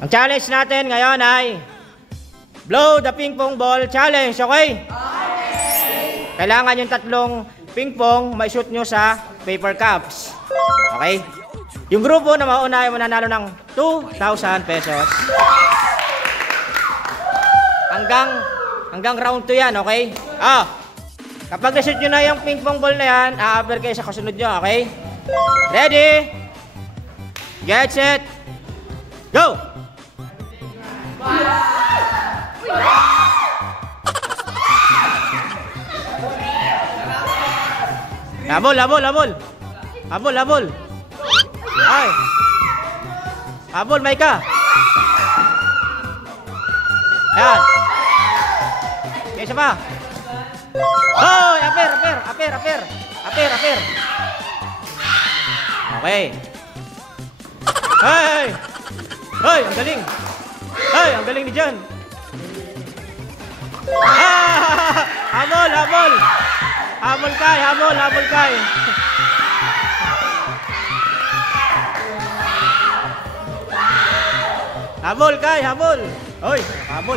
Ang challenge natin ngayon ay blow the ping pong ball challenge, okay? Okay. Kailangan yung tatlong ping pong ma-shoot nyo sa paper cups. Okay? Yung grupo na mauna ay mananalo ng 2,000 pesos. Hanggang round 2 yan, okay? Kapag na-shoot nyo na yung ping pong ball na yan, a-upper kayo sa kasunod nyo, okay? Ready? Get set. Go! Habol, habol, habol. Habol, habol. Ay. Habol, Maika. Yan. Okay, isa pa. Oh, aper, aper, aper, aper. Aper, aper. Okay. Hey! Hey, ang galing. Hey, ang galing ni John. Habol, habol. Habol kay, habol, habol kay. Habol kay, habol. Hoy, habol.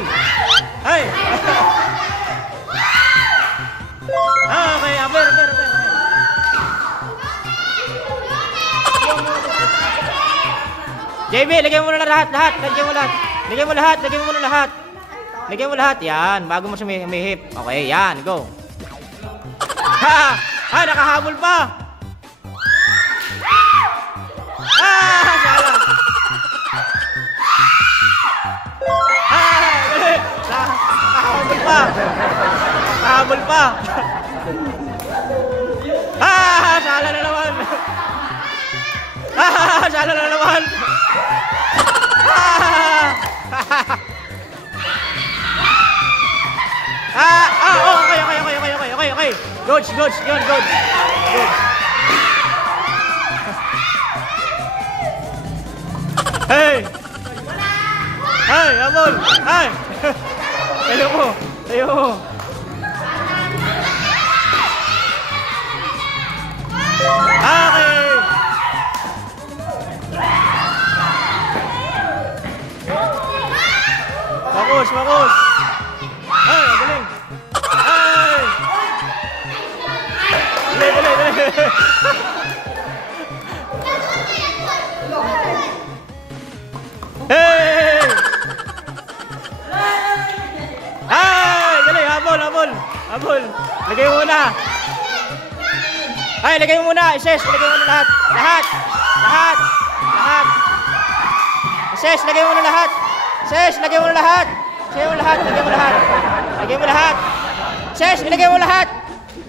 Hey. Okay, aber, aber, aber. JB, lagyan mo na lahat. Lagyan mo lahat. Lagyan mo lahat. Lagyan mo na lahat. Lagyan mo lahat. Yan, bago mo sumihip. Okay, yan, go. Nakahabol pa. Sala. Nakahabol pa. Nakahabol pa. Sala na naman. Sala na naman. Okay. Good. Hey, habol. Hey. Tayo mo. Okay. Fokus. Ay, ang galing. Ay. Dali. Hey! Ay, dali, habol. Lagay mo muna. Ay, lagay mo muna. Ises, lagay mo muna lahat. Ises, lagay mo muna lahat. Ses, lagay mo lahat. Lagay mo lahat. Ses, lagay mo lahat.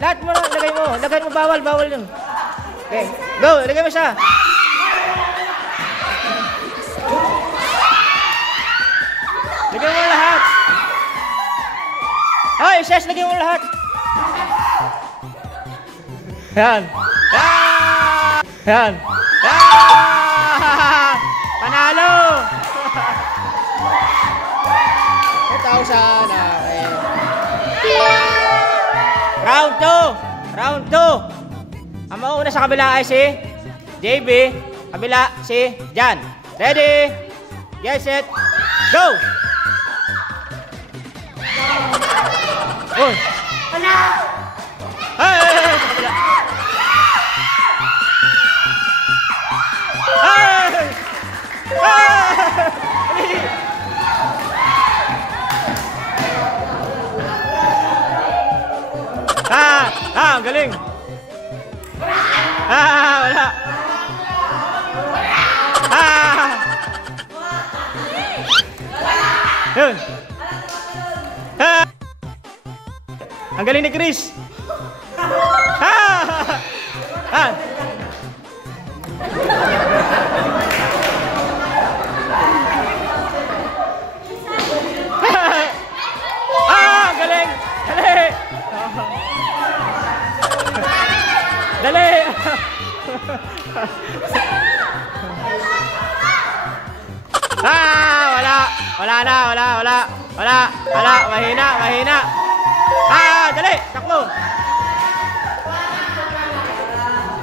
Lahat mo lagay mo. Lagay mo, bawal yun. Okay, go, lagay mo siya. Lagay mo lahat. Ay, Ses, lagay mo lahat. Yan. Panalo. 1,000. Okay. Round 2. Ang mauna sa kabila ay si JB. Kabila si Jan. Ready? Get set. Go! Uy! Wala! Hey! Ang galing. Wala. Yun. Ang galing ni Chris. Galing. Dali. Wala. Mahina. Dali. Takbo.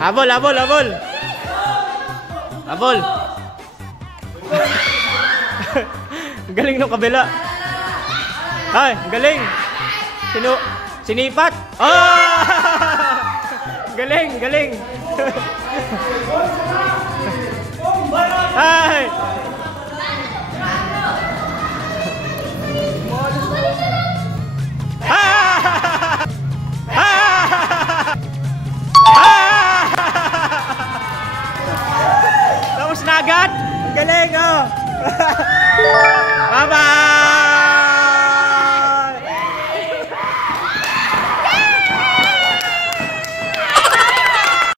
Habol. Galing nung kabila. Ay, galing. Sinipat. Oh! Galing, galing. Ay! Tapos na agad. Ang galing, oh. Bye-bye.